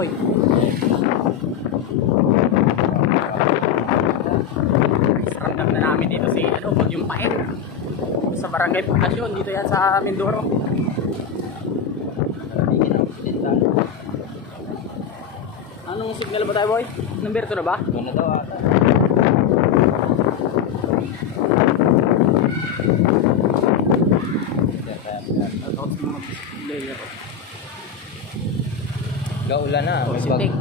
boy. Saranggang na namin dito si Bagyong Paen. Sa Barangay Poblasyon, dito yan sa Mindoro. Anong signal ba tayo boy? Number 2 na ba? Doon na daw ata. Gaulan na. Oh, si Tik.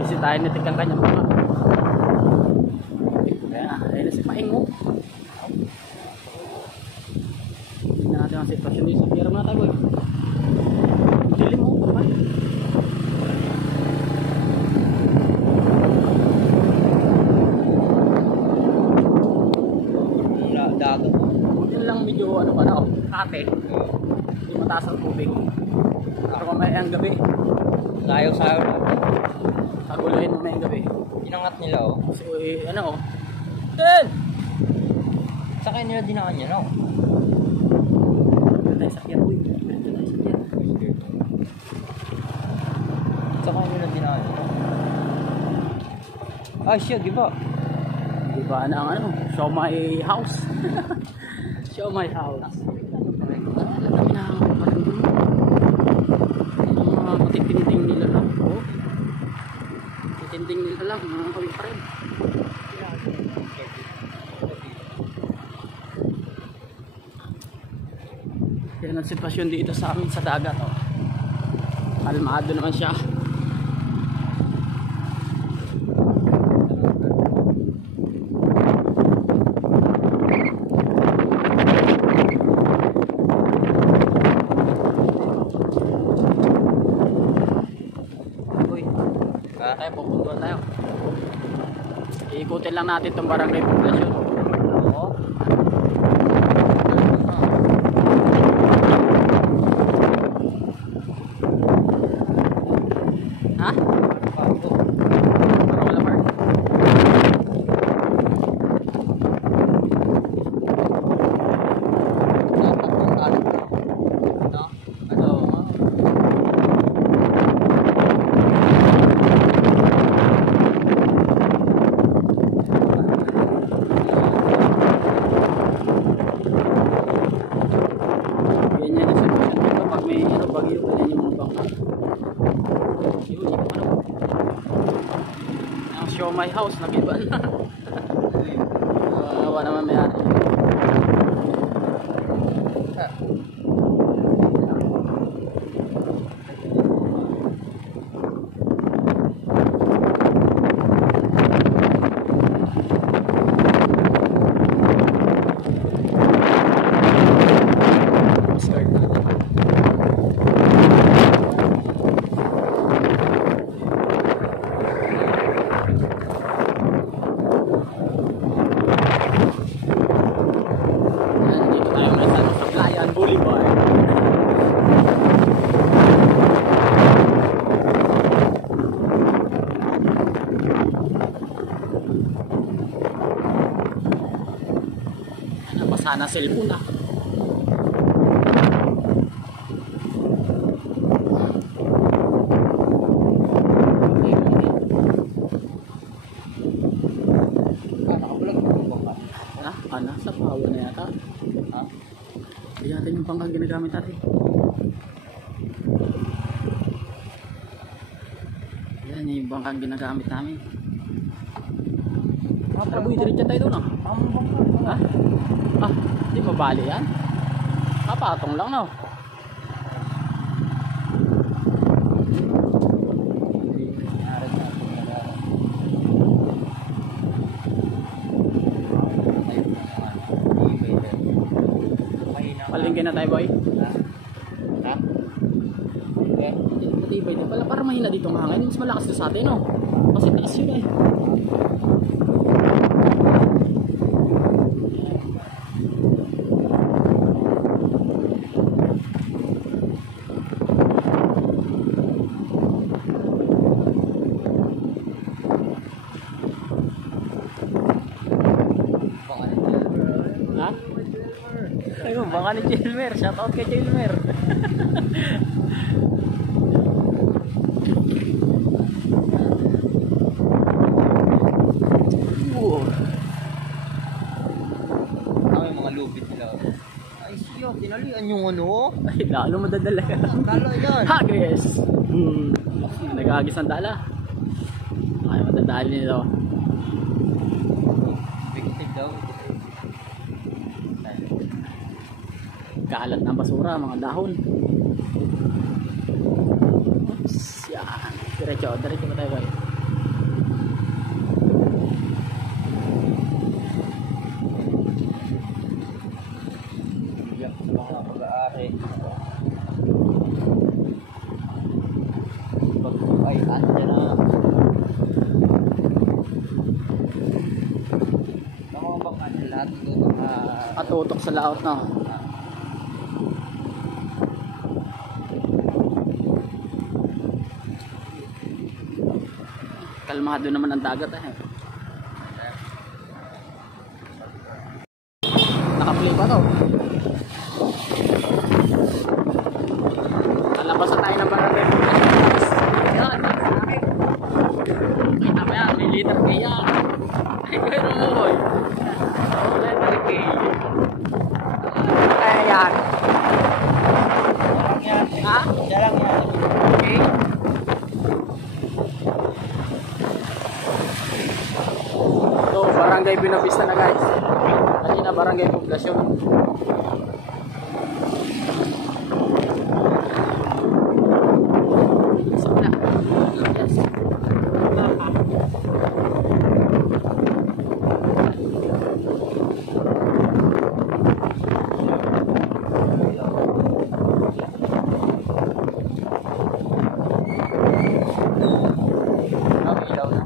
Bisitahin ni Tik ang kanyang mga. Ayun na si Paeng mo. Tingnan natin ang sitwasyon dito. Pero muna tayo boy. Dilim mo ba? Dagat. Yun lang medyo ano pa na kate. Hindi mataas ang tubig. Pero mamaya ang gabi. Sayaw-sayaw na. Kagulayin mamaya ang gabi. Inangat nila oh. Kasi ano oh. Ten! Sakay nila dinaan niya no? Meron tayo sakyan boy. Meron tayo sakyan. Sakay nila dinaan niya. Ay siya, di ba? Di ba na ang ano? Show my house. Show my house. Ang na parang doon. Mga matitinding nila lang. Oh. Matitinding nila lang. Mga kami pa rin. Yan ang sitwasyon dito sa amin sa dagat. Oh. Kalmado naman siya. Tayo, pupuntuan tayo. Iikutin lang natin itong Barangay Poblasyon. Oo. Ha? Parang wala park. Show my house, nagiba na. Wala naman may-ari. Sana cellphone ah. Ano? Sa pawa na yata. Ha? Hindi natin yung pangkang ginagamit natin. Yan yung pangkang ginagamit namin. Tara boy, diretso tayo doon ah. Ha? Ah, di mabali yan. Kapatong lang no. Palingkin na tayo boy. Ha? Okay. Matibay din pala. Para mahina dito ang hangin. Mas malakas na sa atin no. Kasi tiis yun eh. Ayun, baka ni Chilmer. Shoutout kay Chilmer. yan yung ano? Ay, lalo madadala ka. Dala yan. Hagis! Nag-ahagis ng dala. Ay, madadali nito. Effective daw. Kalat ng basura, mga dahon. Oops, yan. Diretso ba tayo guys? Yan, sa mga pag-aari. Ay, ante na. Mga baka lahat ito Atutok sa laot na. Kalmado naman ang dagat eh. Nakaplay pa to. Kalabas na tayo ng barangay. Yan, kita mo yan, may letter K yan. Ay, pero mo boy. Letter K. Kaya yan. Ha? Siya lang yan. Okay. So, barangay Binavista na guys. Kanina barangay Poblasyon. Sana. Yes. Ilaw na.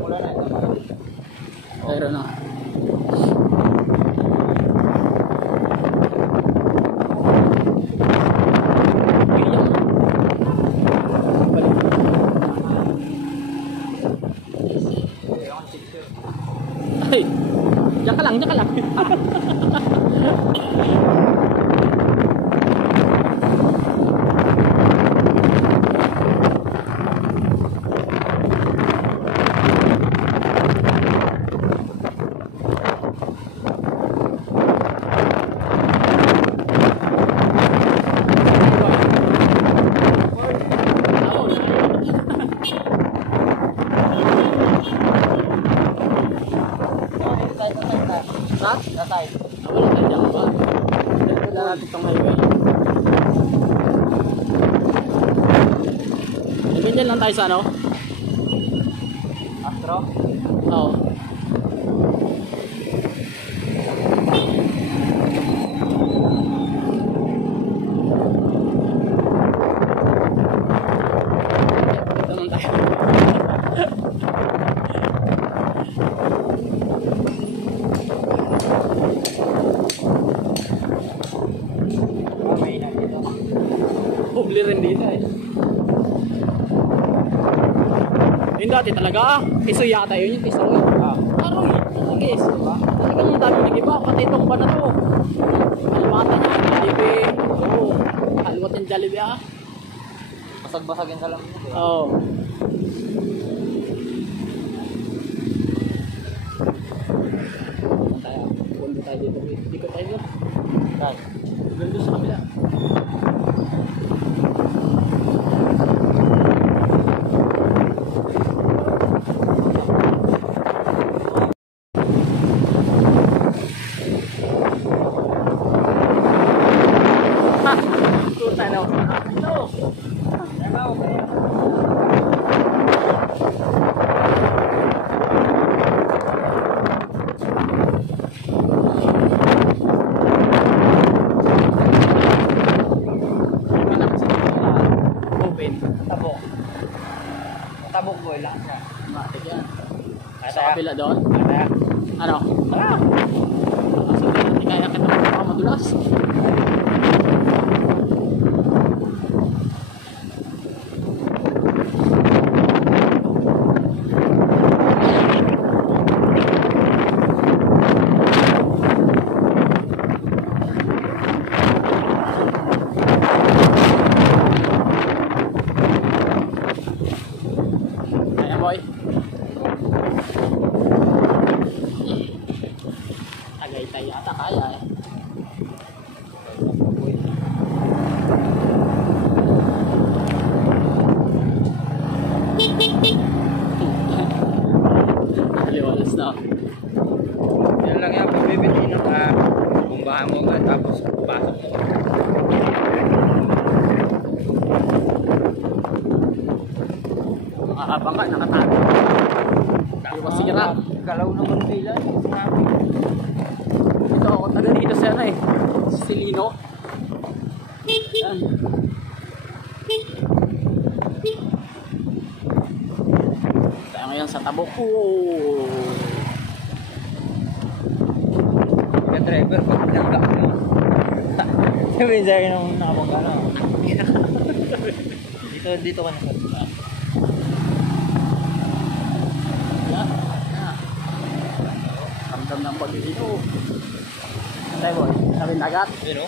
Wala na ito. Pero na. Ay, diyan ka lang, diyan ka lang. Ha? Tatay. Wala tayo dyan ba? Dito na natin itong highway. Ganyan lang tayo sa ano? Astro? Oo. Dito naman tayo. Okay na dito. Publi rin dito eh. Yung dati talaga, piso yata yun yung piso. Aroy, guys. Talagang ang dami nag-iba, pati itong ba na to. Kalmata niya, Jollibee. Oo, kalwat yung Jollibee ah. Basag-basagin sa lang. Oo. Tayo, pundo tayo dito. Dito tayo dito. Dad. Ganda sa kabila. Ha! Puta na. Ito! Open. Tabok. Tabok boy lang siya. Matik yan. Kaya Sa kabila doon. Kaya. Ano? Ah! Hindi kaya kita mga madulas. Ayan boy. kaya eh. Aliwalas na. Yan lang yan, pag bibitin ka, bumbahan mo agad, tapos pasok mo. Mga abang ka, nakatago. Hindi masira. Galaw naman nila. Ito ako, taga dito sa ano eh. Silino. Yan. Tayo ngayon sa Tabok. Yung driver, pag pinangga mo. Sabihin sa akin nung nakabangga na. Dito ka na. Yan. Yan. Ramdam ng pag-ito. Tayo boy, sabi dagat. Pero,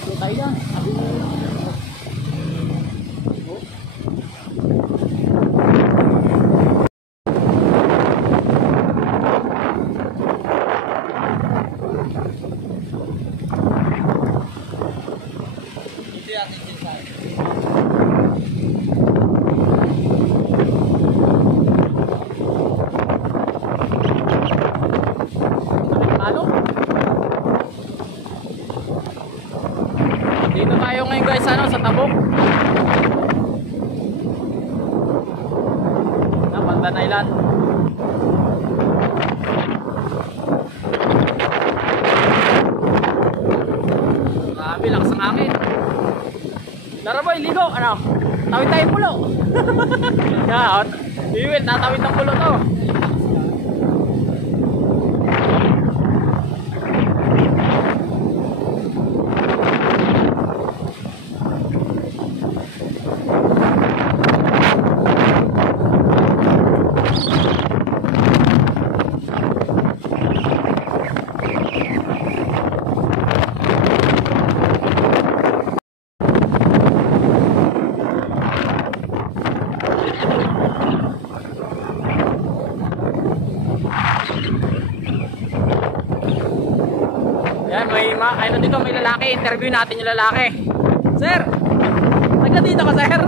So tayo na. Sabi mo. ito yung ating design. Ano? Dito tayo ngayon guys ano, sa Tabok. Pandan Island. Grabe, lakas ng hangin. Tara boy, ligo. Ano? Tawid tayo pulo. Yan. Iwit, natawid ng pulo to. Yan, ano dito, may lalaki. Interview natin yung lalaki. Sir, taga dito ka, sir?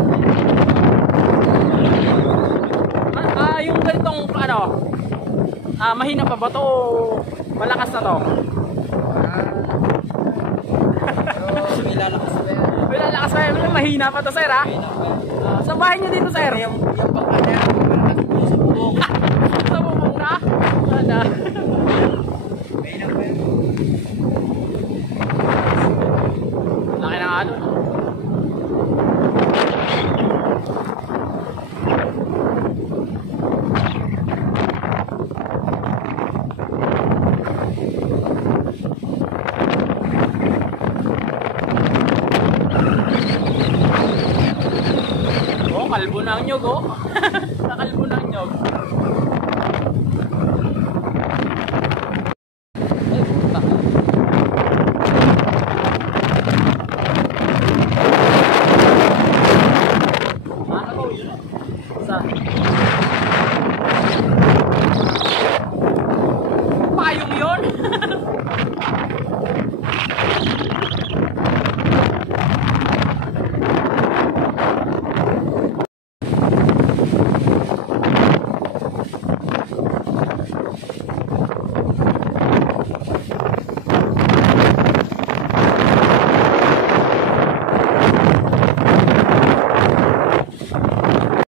Yung ganitong, ano, mahina pa ba to o malakas na to? May lalakas na yan. May lalakas pa yan. Mahina pa to, sir, ha? Sa bahay niyo dito, sir? Yung pagkada, malakas po sa bubong. Sa bubong na? Ano? May na po yan. Laki na nga doon. Oh, kalbo na ang nyug, oh.